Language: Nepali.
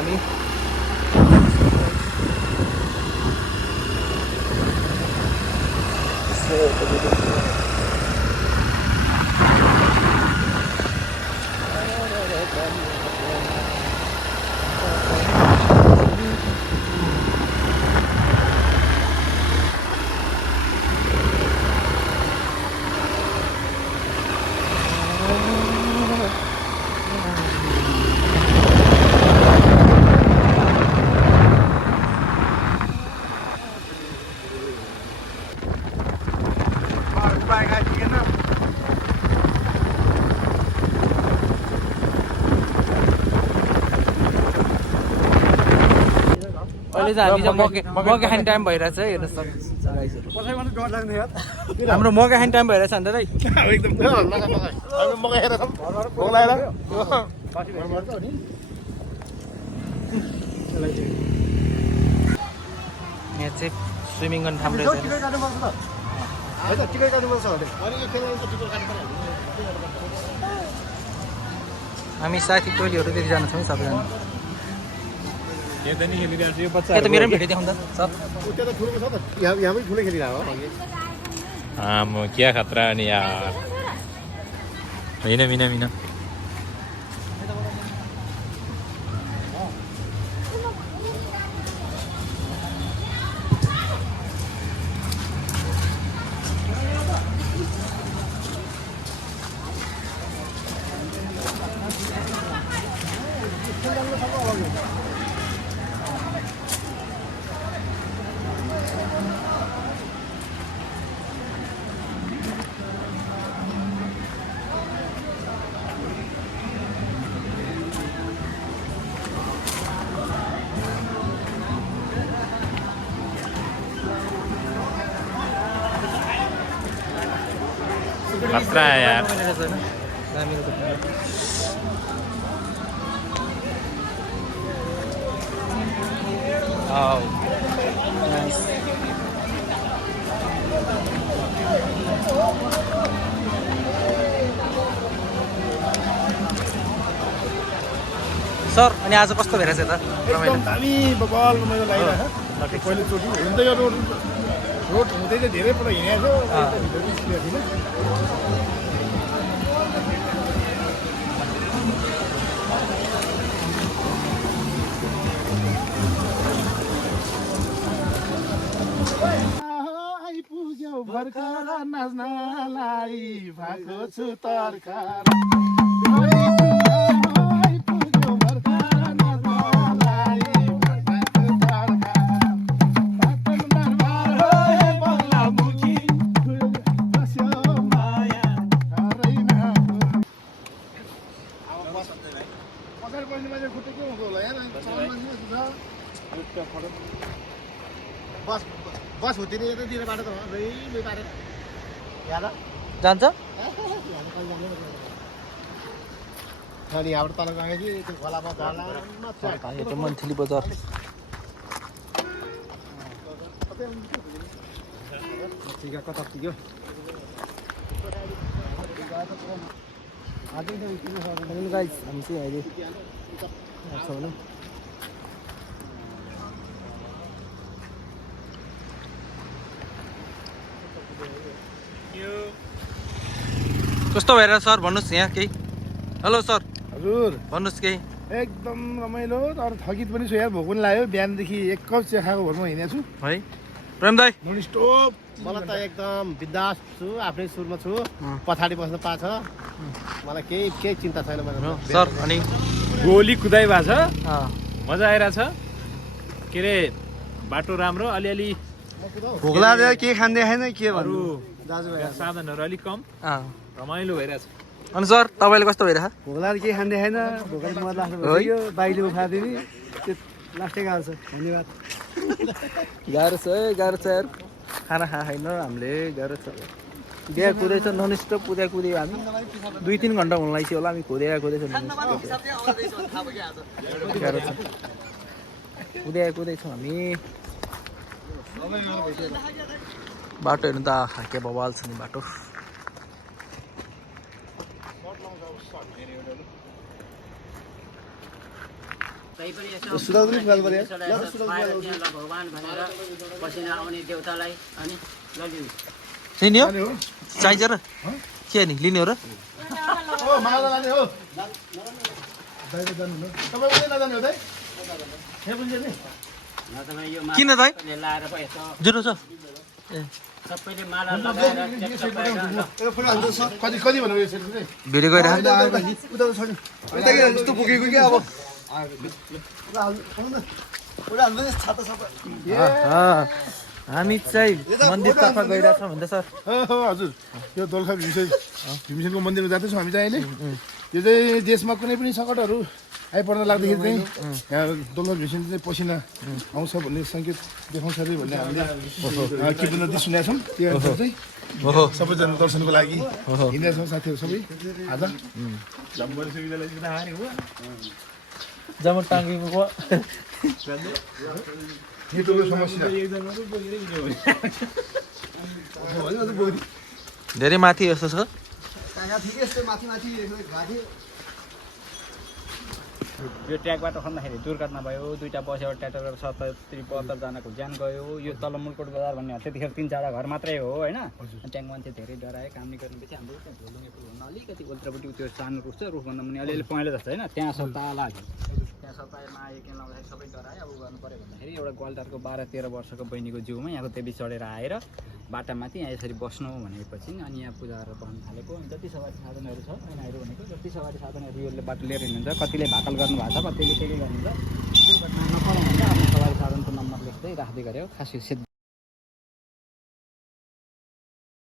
हामी अहिले चाहिँ हामी चाहिँ मकै खाने टाइम भइरहेछ है हेर्नुहोस् हाम्रो मकै खाने टाइम भइरहेछ अन्त है यहाँ चाहिँ स्विमिङ गर्ने ठाउँ रहेछ हामी साथी टोलीहरू त्यति जानु छौँ सबैजना यो त मेरो पनि भेटिदिउँ त सर म क्या खतरा नि यार होइन मिना मिना खतरा है यार सर अनि आज कस्तो भइरहेछ त एकदम दामी बबाल रमाइलो लागिरहेको छ पहिलोचोटि हुन त यो रोड हुँदै चाहिँ धेरै पल्ट हिँडेको थियो आइपुग्यो भर्खर नाच्नलाई भएको छु तर्खर बस हुँदैन यतातिर बाटो त रेलै पारेर जान्छ अनि यहाँबाट तल गएँ कि त्यो खोलामा यो त मन्थली बजार कता पुग्यो गाइस हामी चाहिँ अहिले छौँ नि कस्तो भएर सर भन्नुहोस् यहाँ केही हेलो सर हजुर भन्नुहोस् केही एकदम रमाइलो तर थकित पनि छु यार भोक पनि लाग्यो बिहानदेखि एक कप चिया खाएको भरमा हिँडेको छु है प्रेम दाई नन स्टप मलाई त एकदम बिन्दास छु आफ्नै सुरमा छु पछाडि बस्न पाछ मलाई केही चिन्ता छैन मलाई सर अनि गोली कुदाइ भएको छ अँ मजा आइरहेछ के अरे बाटो राम्रो अलिअलि भोक लाग्यो के खाँदै खाएन के अरू दाजुभाइ साधनहरू अलिक कम अँ रमाइलो भइरहेछ अनि सर तपाईँले कस्तो भइरहेछ भोक लाग्यो के खाँदै खाएन भोक मत लाग्यो बाइले उठादिने त्यो लास्टै गाह्रो छ धन्यवाद गाह्रो छ यार खाना खाएन हामीले गाह्रो छ कुदिया कुदैछ नन स्टप कुद्यो हामी 2-3 घन्टा हुन लाग्छ होला हामी कुदेर कुदैछ गाह्रो छ कुदैछौँ हामी बाटो हेर्नु त के बवाल छ नि बाटो सुधाउनु नि फुल पर्यो भगवान भनेर पसिना आउने देउतालाई अनि लिने हो चाहिन्छ र के नि लिने हो र ओ माला लाने हो दाइ त जानु न तपाईँ पनि नजाने हो दाइ के बुझ्यो नि किन दाइ लाएर पो यसो जुरो छ ए सबैले माला लगाएर कति कति भन्नु यो सेट चाहिँ भिडियो गइरहेको उता छोड्नु उता के यस्तो पुगेको के अब हामी चाहिँ मन्दिरतर्फ गइरहेछौँ भन्दैछ हजुर यो दोलखा भीमसेनको मन्दिरमा जाँदैछौँ हामी चाहिँ अहिले यो चाहिँ देशमा कुनै पनि सङ्कटहरू आइपर्न लाग्दाखेरि चाहिँ यहाँ दोलखा भीमसेन चाहिँ पसिना आउँछ भन्ने सङ्केत देखाउँछ अरे भन्ने हामीले किंवदन्ती सुनेका छौँ त्यो अनुसार चाहिँ सबैजना दर्शनको लागि हिँडेका छौँ साथीहरू सबै आज जम्मा टाङ्गीको नेटवर्कको समस्या धेरै माथि यस्तो छ यो ट्र्याकबाट खन्दाखेरि दुर्घटना भयो दुईवटा बसेर ट्र्याक्टर 70-72 जनाको ज्यान गयो यो तल मुलकोट बजार भन्ने त्यतिखेर 3-4 घर मात्रै हो होइन ट्याङ्क मान्छे धेरै डराए काम नै गर्नेपछि हाम्रो भोलुङे पुल हुन अलिकति उल्टापट्टि त्यो सानो रुख छ रुखभन्दा मुनि अलिअलि पहेँलो जस्तो होइन त्यहाँ सताला त्यहाँ सताएमा आयो किन लाउँदाखेरि सबै डराए अब गर्नु पऱ्यो भन्दाखेरि एउटा ग्वालटारको 12-13 वर्षको बहिनीको जिउमा यहाँको देवी चढेर आएर बाटामाथि यहाँ यसरी बस्नु भनेपछि अनि यहाँ पूजा गरेर बस्नु थालेको अनि जति सवारी साधनहरू छ महिनाहरू भनेको जति सवारी साधनहरू यसले बाटो लिएर हिँड्नुहुन्छ कतिले भाकल गर्नुभएको छ कतिले के गर्नुहुन्छ दुर्घटना नपराउनु आफ्नो सवारी साधनको नम्बर लेख्दै राख्दै गऱ्यो खास यो